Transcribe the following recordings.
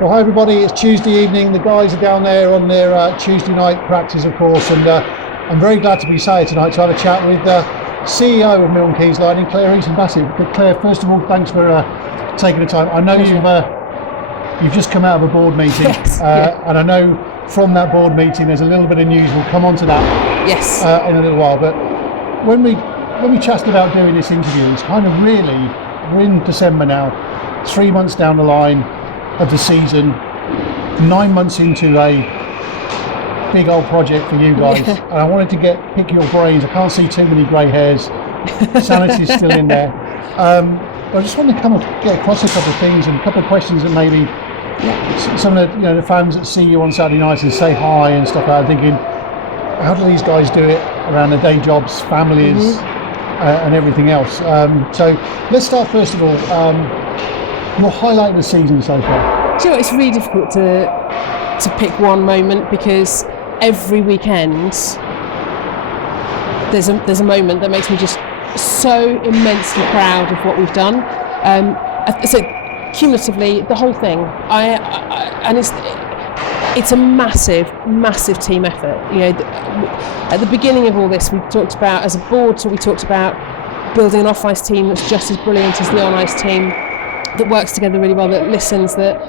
Well, hi everybody, it's Tuesday evening. The guys are down there on their Tuesday night practice, of course, and I'm very glad to be here tonight to have a chat with CEO of Milton Keynes Lightning, Claire Eason-Bassett. Claire, first of all, thanks for taking the time. I know you've just come out of a board meeting, yes, and I know from that board meeting there's a little bit of news. We'll come on to that in a little while. But when we chatted about doing this interview, it's kind of really, we're in December now, 3 months down the line of the season, 9 months into a big old project for you guys, and I wanted to pick your brains. I can't see too many grey hairs. Sanity's still in there. But I just want to get across a couple of things and a couple of questions that maybe some of the fans that see you on Saturday nights and say hi and stuff like that, thinking, how do these guys do it around their day jobs, families, and everything else? So let's start first of all. Your highlight of the season so far? Do you know, it's really difficult to pick one moment, because every weekend there's a moment that makes me just so immensely proud of what we've done. So cumulatively, the whole thing, and it's a massive team effort. At the beginning of all this, we talked about, as a board, we talked about building an off-ice team that's just as brilliant as the on-ice team, that works together really well, that listens, that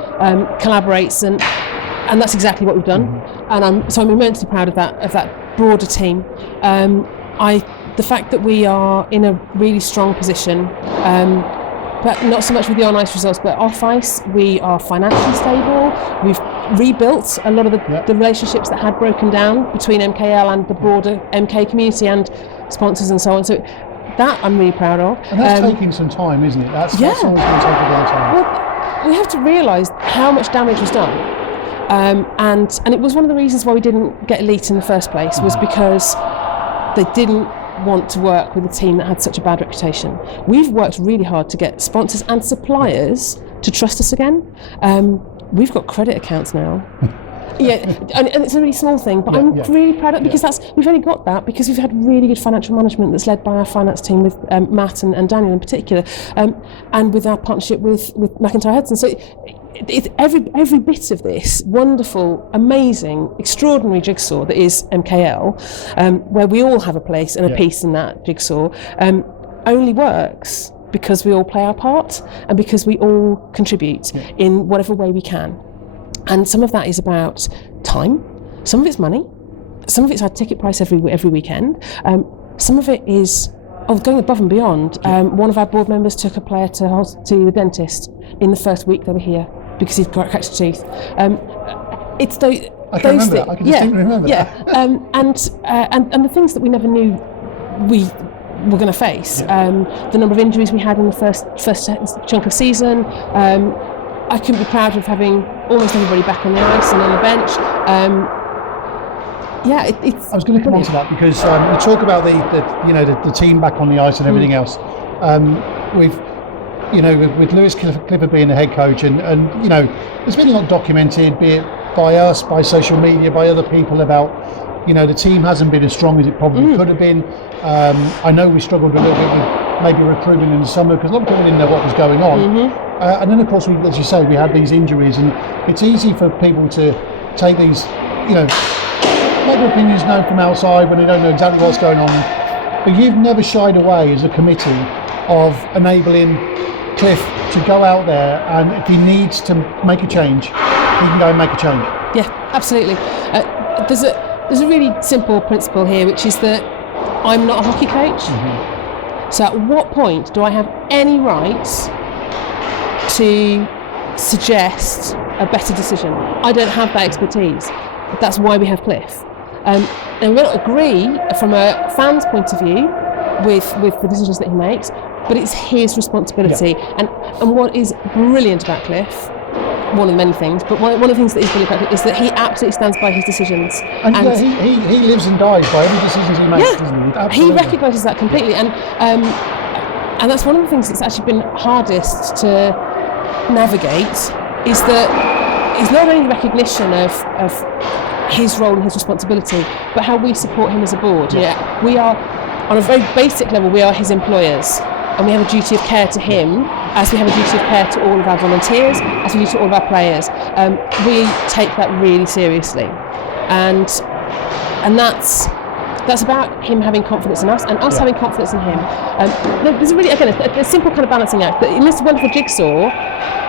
collaborates, and that's exactly what we've done. And I'm immensely proud of that broader team. The fact that we are in a really strong position, but not so much with the on-ice results, but off-ice, we are financially stable. We've rebuilt a lot of the relationships that had broken down between MKL and the broader MK community and sponsors and so on. So that I'm really proud of. And that's taking some time, isn't it? That's always going to take a long time. Well, we have to realise how much damage was done. And it was one of the reasons why we didn't get elite in the first place, was because they didn't want to work with a team that had such a bad reputation. We've worked really hard to get sponsors and suppliers to trust us again. We've got credit accounts now. And it's a really small thing, but I'm really proud of it, because we've only got that because we've had really good financial management that's led by our finance team with Matt and Daniel in particular, and with our partnership with McIntyre Hudson. So every bit of this wonderful, amazing, extraordinary jigsaw that is MKL, where we all have a place and a piece in that jigsaw, only works because we all play our part and because we all contribute in whatever way we can. And some of that is about time, some of it's money, some of it's our ticket price every weekend, some of it is going above and beyond. One of our board members took a player to the dentist in the first week they were here because he'd cracked a tooth. It's those I can remember that. I can distinctly remember that. And the things that we never knew we were going to face. The number of injuries we had in the first chunk of season. I couldn't be prouder of having almost everybody back on the ice and on the bench. I was going to come on to that, because we talk about the team back on the ice and everything else. With Lewis Clipper being the head coach, and there's been a lot documented, be it by us, by social media, by other people, about the team hasn't been as strong as it probably could have been. I know we struggled a little bit with maybe recruitment in the summer because a lot of people didn't know what was going on. And then, of course, as you say, we had these injuries, and it's easy for people to take these, make their opinions known from outside when they don't know exactly what's going on. But you've never shied away as a committee of enabling Cliff to go out there, and if he needs to make a change, he can go and make a change. Yeah, absolutely. There's a really simple principle here, which is that I'm not a hockey coach. So at what point do I have any rights to suggest a better decision? I don't have that expertise. That's why we have Cliff. And we may not agree from a fan's point of view with the decisions that he makes, but it's his responsibility. And what is brilliant about Cliff, one of the many things, but one of the things that is brilliant about Cliff is that he absolutely stands by his decisions. And he lives and dies by every decision he makes, doesn't he? He recognises that completely. And that's one of the things that's actually been hardest to navigate, is that it's not only the recognition of his role and his responsibility, but how we support him as a board. We are, on a very basic level, we are his employers. and we have a duty of care to him, as we have a duty of care to all of our volunteers, as we do to all of our players. We take that really seriously, and that's about him having confidence in us and us having confidence in him. There's really, again, a simple kind of balancing act. But in this wonderful jigsaw,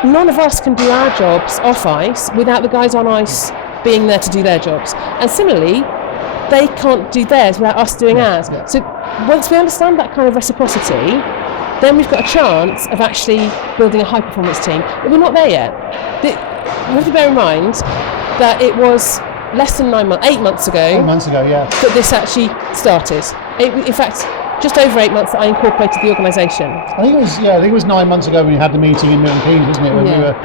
none of us can do our jobs off ice without the guys on ice being there to do their jobs. And similarly, they can't do theirs without us doing ours. Yeah. So once we understand that kind of reciprocity, then we've got a chance of actually building a high-performance team. But we're not there yet. We have to bear in mind that it was less than 8 months ago. 8 months ago, yeah. That this actually started. In fact, just over 8 months that I incorporated the organisation. I think it was 9 months ago when you had the meeting in Milton Keynes, wasn't it?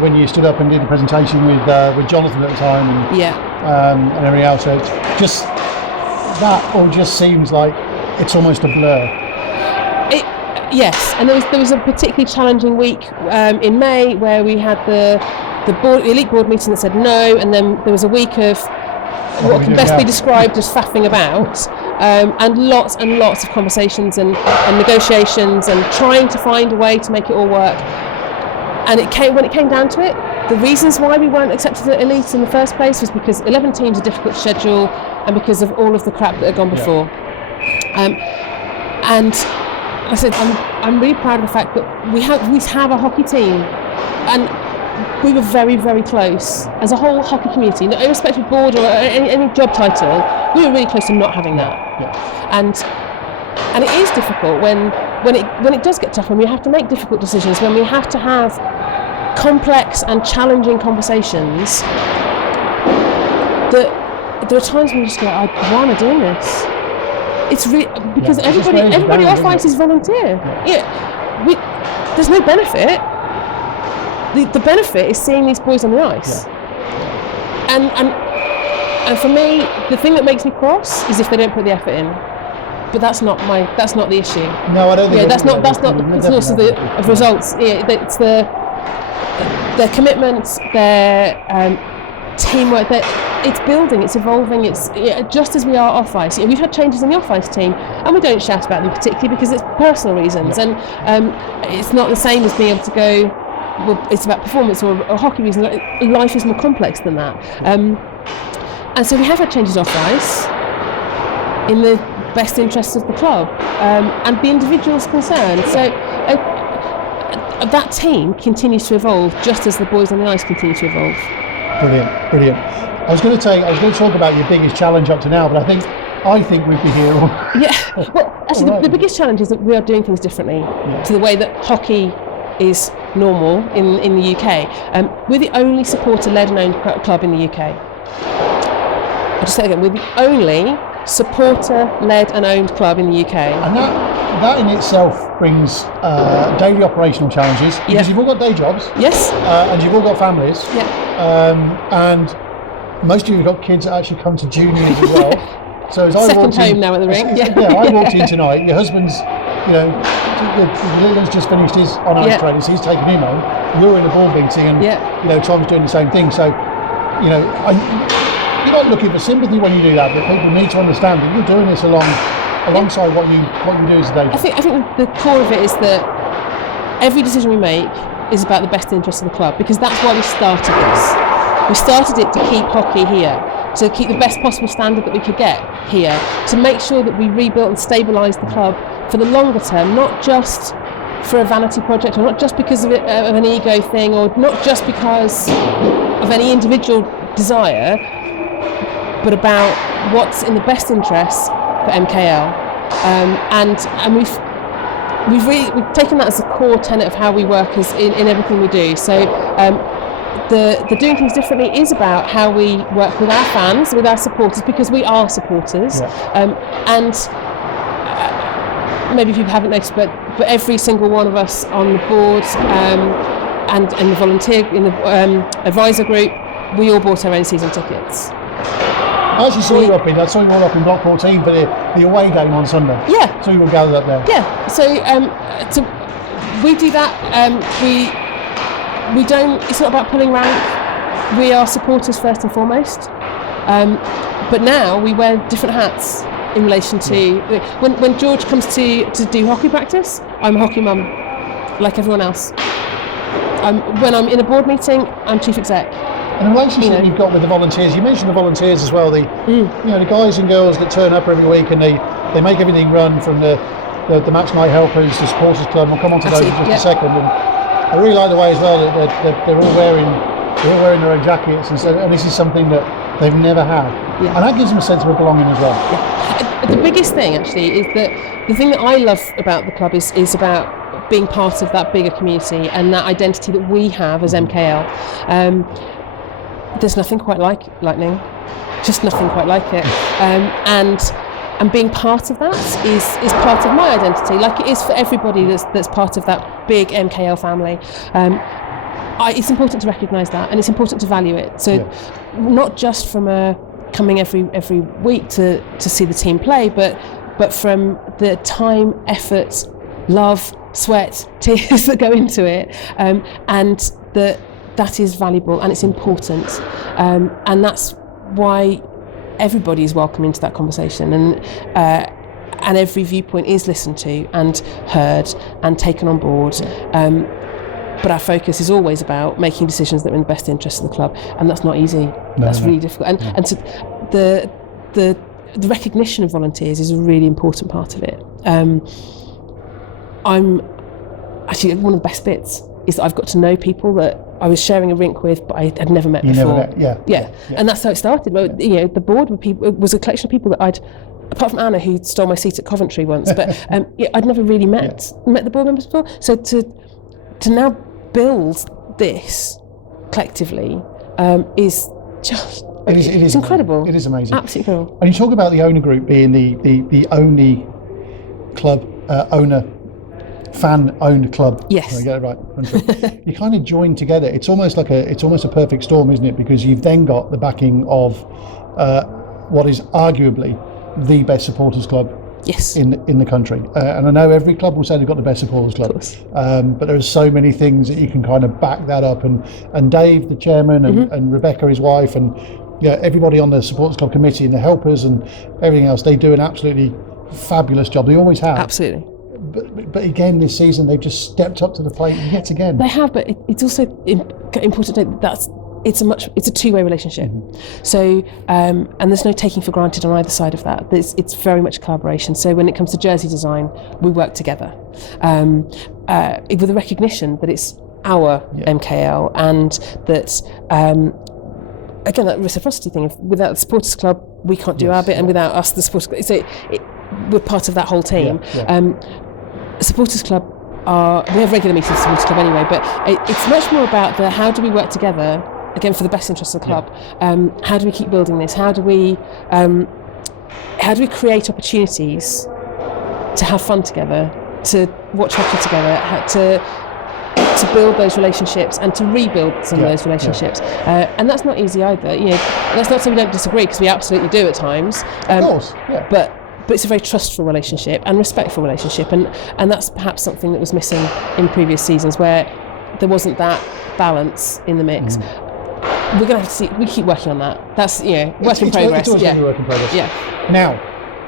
When you stood up and did the presentation with Jonathan at the time and and everything else. So just that all just seems like it's almost a blur. Yes, and there was a particularly challenging week in May where we had the elite board meeting that said no, and then there was a week of what can best be described as faffing about, and lots of conversations and negotiations and trying to find a way to make it all work. And when it came down to it, the reasons why we weren't accepted at elite in the first place was because 11 teams are difficult to schedule and because of all of the crap that had gone before. And I said, I'm really proud of the fact that we have a hockey team, and we were very, very close as a whole hockey community, irrespective of board or any job title. We were really close to not having that. And it is difficult when it does get tough, when we have to make difficult decisions, when we have to have complex and challenging conversations. There are times when you just go, why am I doing this? It's because everybody off ice is volunteer. There's no benefit. The benefit is seeing these boys on the ice. And for me, the thing that makes me cross is if they don't put the effort in. But that's not the issue. No, I don't think. That's not the source of results. It's their commitment, their teamwork. It's building, it's evolving. It's just as we are off ice. We've had changes in the off ice team, and we don't shout about them particularly because it's personal reasons, and it's not the same as being able to go. Well, it's about performance or hockey reasons. Life is more complex than that, and so we have had changes off ice in the best interests of the club and the individuals concerned. So that team continues to evolve just as the boys on the ice continue to evolve. Brilliant. I was going to talk about your biggest challenge up to now, but I think we'd be here all. Well, actually, the biggest challenge is that we are doing things differently to the way that hockey is normal in the UK. We're the only supporter-led and owned club in the UK. I'll just say it again, we're the only supporter-led and owned club in the UK. And that in itself brings daily operational challenges, because you've all got day jobs. Yes. And you've all got families. And most of you have got kids that actually come to juniors as well. So as I walked in, now at the ring. I walked in tonight. Your husband's, the little one's just finished his on-ice training, so he's taken him home. You're in a board meeting, and Tom's doing the same thing. So, you're not looking for sympathy when you do that, but people need to understand that you're doing this alongside what you do as a day job. I think the core of it is that every decision we make is about the best interest of the club, because that's why we started this. We started it to keep hockey here, to keep the best possible standard that we could get here, to make sure that we rebuilt and stabilised the club for the longer term, not just for a vanity project, or not just because of an ego thing, or not just because of any individual desire, but about what's in the best interests for MKL. And we've taken that as a core tenet of how we work in everything we do. So the doing things differently is about how we work with our fans, with our supporters, because we are supporters. And maybe people haven't noticed, but every single one of us on the board and the volunteer in the advisor group, we all bought our own season tickets. I actually saw you all up in Block 14 for the away game on Sunday. Yeah. So you all gathered up there. Yeah. So we do that. We don't. It's not about pulling rank. We are supporters first and foremost. But now we wear different hats. in relation to when George comes to do hockey practice, I'm a hockey mum, like everyone else. When I'm in a board meeting, I'm chief exec. And the relationship you've got with the volunteers, you mentioned the volunteers as well, the guys and girls that turn up every week and they make everything run, from the match night helpers, the supporters club. We'll come on to those in just a second. And I really like the way as well that they're all wearing their own jackets, and this is something that they've never had. Yeah. And that gives them a sense of belonging as well. Yeah. The biggest thing actually is that the thing that I love about the club is about being part of that bigger community and that identity that we have as MKL. There's nothing quite like Lightning, just nothing quite like it. And being part of that is part of my identity, like it is for everybody that's part of that big MKL family. It's important to recognise that, and it's important to value it. So not just from coming every week to see the team play, but from the time, effort, love, sweat, tears that go into it, and that is valuable and it's important, and that's why everybody is welcome into that conversation, and every viewpoint is listened to and heard and taken on board. But our focus is always about making decisions that are in the best interest of the club, and that's not easy. That's really difficult. And so the recognition of volunteers is a really important part of it. I'm actually, one of the best bits is that I've got to know people that I was sharing a rink with, but I had never met before. Yeah. And that's how it started. Well, the board was a collection of people that apart from Anna, who stole my seat at Coventry once, but I'd never really met the board members before. So to now build this collectively is just it's incredible. It is amazing. Absolutely incredible. And you talk about the owner group being the only club fan-owned club. Yes. I get it right. You kind of join together. It's almost a perfect storm, isn't it? Because you've then got the backing of what is arguably the best supporters club. Yes. In the country, and I know every club will say they've got the best supporters club, but there are so many things that you can kind of back that up. And Dave, the chairman, and Rebecca, his wife, and everybody on the supporters club committee and the helpers and everything else, they do an absolutely fabulous job. They always have. Absolutely. But again, this season they've just stepped up to the plate yet again. They have, but it's also important to note that it's a two-way relationship. So and there's no taking for granted on either side of that. It's very much collaboration. So when it comes to jersey design, we work together with the recognition that it's our MKL, and that again, that reciprocity thing. Without the supporters club, we can't do our bit, and without us, the supporters club. So we're part of that whole team. Supporters club we have regular meetings with the supporters club anyway, but it's much more about how do we work together, again, for the best interest of the club. How do we keep building this? How do we create opportunities to have fun together, to watch hockey together, to build those relationships and to rebuild some of those relationships. And that's not easy either. That's not something we don't disagree, because we absolutely do at times. Of course, But it's a very trustful relationship and respectful relationship, and that's perhaps something that was missing in previous seasons, where there wasn't that balance in the mix. We're going to have to see. We keep working on that. That's work in progress. It's always going to be work in progress. Yeah. Now,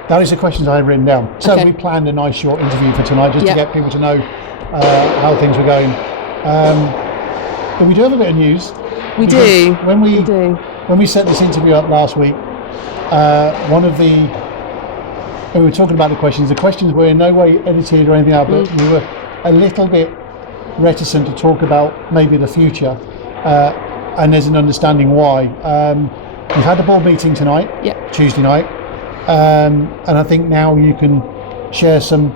that is the questions I have written down. So we planned a nice short interview for tonight, just to get people to know how things were going. But we do have a bit of news. We do. When we set this interview up last week, we were talking about the questions were in no way edited or anything like that, but we were a little bit reticent to talk about maybe the future, and there's an understanding why. We've had the board meeting tonight, Tuesday night, and I think now you can share some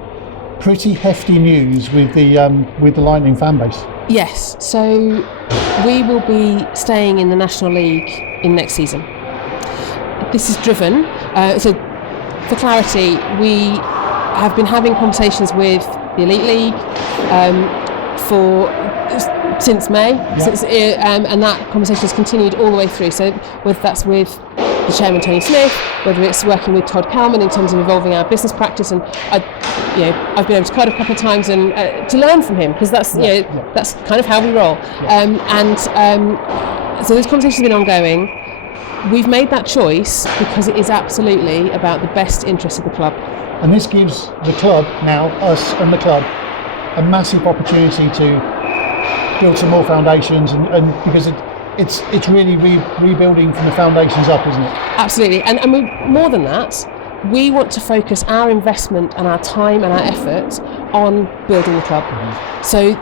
pretty hefty news with the Lightning fan base. Yes, so we will be staying in the National League in next season. This is driven, for clarity, we have been having conversations with the Elite League since May, and that conversation has continued all the way through. So whether that's with the chairman, Tony Smith, whether it's working with Todd Kalman in terms of evolving our business practice, and I've been over to Cardiff a couple of times and to learn from him, because that's that's kind of how we roll. So those conversations have been ongoing. we've made that choice because it is absolutely about the best interest of the club. And this gives the club now, us and the club, a massive opportunity to build some more foundations, and because it's really rebuilding from the foundations up, isn't it? Absolutely, and we, more than that, we want to focus our investment and our time and our effort on building the club. Mm-hmm. So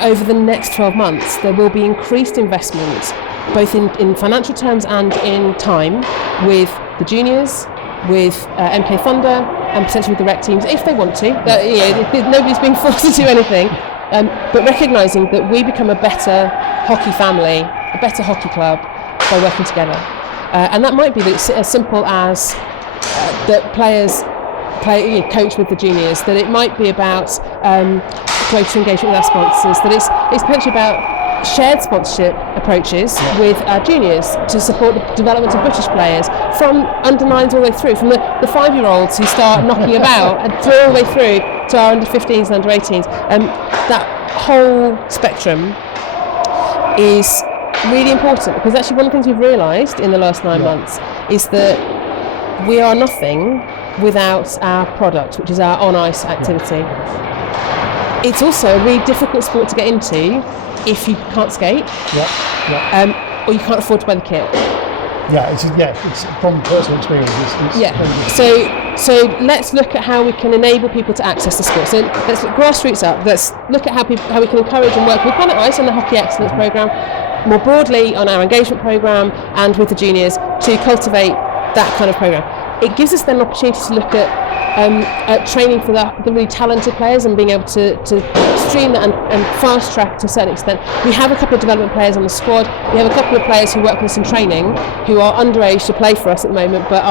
over the next 12 months, there will be increased investment, both in financial terms and in time, with the juniors, with MK Thunder, and potentially with the rec teams, if they want to. Nobody's being forced to do anything. But recognising that we become a better hockey family, a better hockey club by working together. And that might be as simple as that players coach with the juniors, that it might be about greater engagement with our sponsors, that it's potentially about shared sponsorship approaches with our juniors to support the development of British players, from under 9s all the way through, from the 5-year-olds who start knocking about and through all the way through to our under 15s and under 18s. That whole spectrum is really important, because actually one of the things we've realised in the last 9 months is that we are nothing without our product, which is our on-ice activity. It's also a really difficult sport to get into if you can't skate, or you can't afford to buy the kit. It's from personal experience. So let's look at how we can enable people to access the sport. So let's look grassroots up. Let's look at how we can encourage and work with Planet Ice and the Hockey Excellence Programme, more broadly on our engagement programme and with the juniors, to cultivate that kind of programme. It gives us then an opportunity to look at training for the really talented players and being able to stream that and fast track to a certain extent. We have a couple of development players on the squad. We have a couple of players who work with us in training who are underage to play for us at the moment, but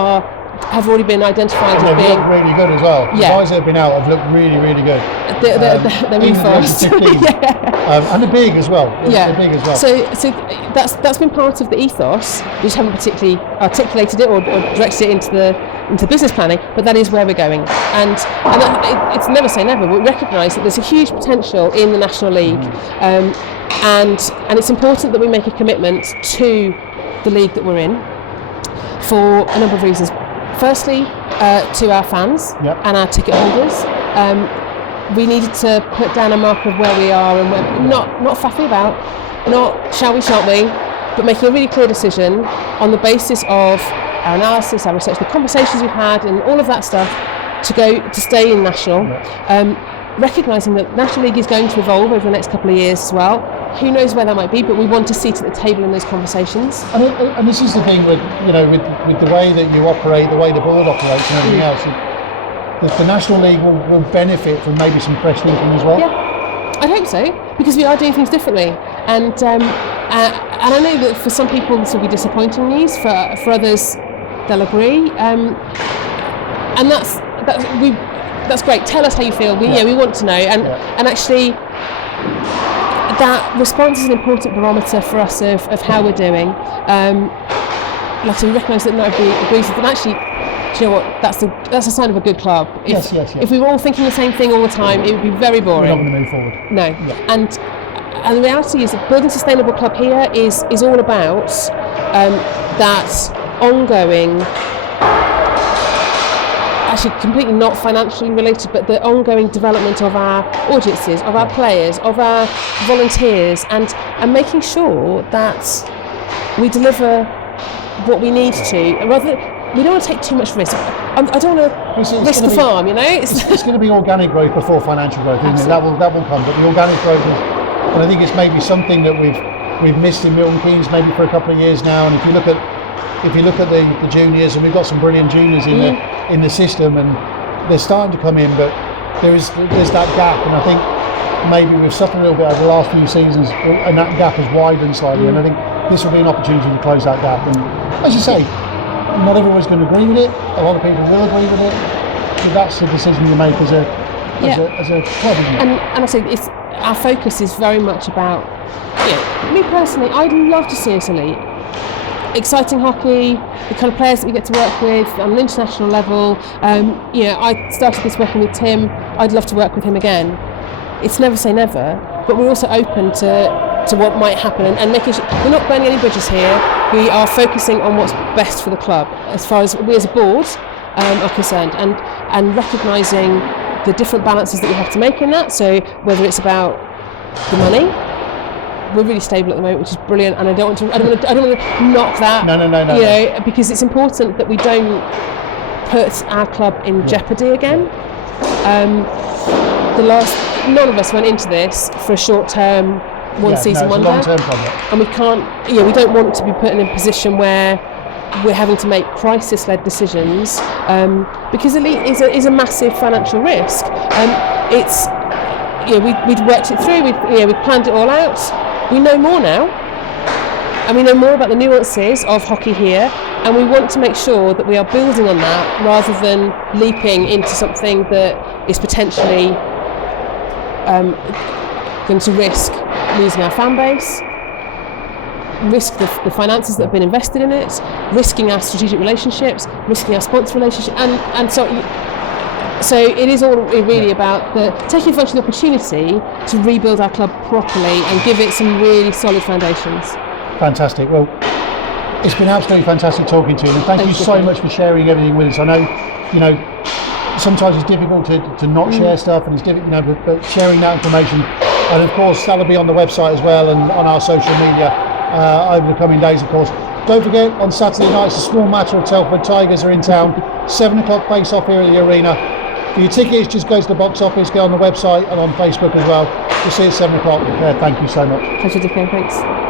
have already been identified as being... They've looked really good as well. The guys that have been out have looked really, really good. They're really fast. And they're big as well. They're big as well. So that's been part of the ethos. We just haven't particularly articulated it or directed it into business planning, but that is where we're going. And it's never say never. We recognise that there's a huge potential in the National League, and it's important that we make a commitment to the league that we're in for a number of reasons. Firstly, to our fans and our ticket holders. We needed to put down a marker of where we are, and we're not faffy about, not shall we, shan't we, but making a really clear decision on the basis of our analysis, our research, the conversations we've had, and all of that stuff to stay in National. Recognising that National League is going to evolve over the next couple of years as well. Who knows where that might be, but we want to sit at the table in those conversations. And this is the thing with the way that you operate, the way the board operates, and everything else. The National League will benefit from maybe some fresh thinking as well. Yeah, I hope so, because we are doing things differently, and I know that for some people this will be disappointing news. For others, they'll agree, and that's great. Tell us how you feel. We want to know, and actually, that response is an important barometer for us of how we're doing. Like I said, we recognise that not everybody agrees with it, but actually, do you know what? That's a sign of a good club. If we were all thinking the same thing all the time, it would be very boring. We're not going to move forward. No. Yeah. And the reality is that building a sustainable club here is all about that ongoing, actually completely not financially related, but the ongoing development of our audiences, of our players, of our volunteers, and making sure that we deliver what we need to. We don't want to take too much risk. I don't want to risk the farm, It's going to be organic growth before financial growth, isn't it? That will come, but the organic growth is, and I think it's maybe something that we've missed in Milton Keynes maybe for a couple of years now. And if you look at the juniors, and we've got some brilliant juniors in the system, and they're starting to come in, but there's that gap, and I think maybe we've suffered a little bit over the last few seasons, and that gap has widened slightly, and I think this will be an opportunity to close that gap. And as you say, not everyone's going to agree with it. A lot of people will agree with it. So that's the decision you make as a club, isn't it? And I say our focus is very much about. Me personally, I'd love to see us elite. Exciting hockey, the kind of players that we get to work with on an international level. I started this working with Tim. I'd love to work with him again. It's never say never, but we're also open to what might happen and making sure we're not burning any bridges here. We are focusing on what's best for the club, as far as we as a board are concerned, and recognising the different balances that we have to make in that. So whether it's about the money, we're really stable at the moment, which is brilliant, and I don't want to knock that. No. Because it's important that we don't put our club in jeopardy again. None of us went into this for a short term, season wonder. Long-term project. And we can't. We don't want to be put in a position where we're having to make crisis-led decisions, because elite is a massive financial risk. We'd worked it through. We'd planned it all out. We know more now, and we know more about the nuances of hockey here, and we want to make sure that we are building on that rather than leaping into something that is potentially going to risk losing our fan base, risk the finances that have been invested in it, risking our strategic relationships, risking our sponsor relationship, and so it is all really about taking advantage of the opportunity to rebuild our club properly and give it some really solid foundations. Fantastic. Well, it's been absolutely fantastic talking to you, and thank you so much for sharing everything with us. I know, sometimes it's difficult to not share stuff, and it's difficult, but sharing that information, and of course that'll be on the website as well and on our social media over the coming days, of course. Don't forget, on Saturday night, it's a small matter of Telford Tigers are in town. 7 o'clock face-off here at the arena. For your tickets, just go to the box office, go on the website and on Facebook as well. We'll see you at 7 o'clock. Thank you so much. Pleasure, Dick. Thanks.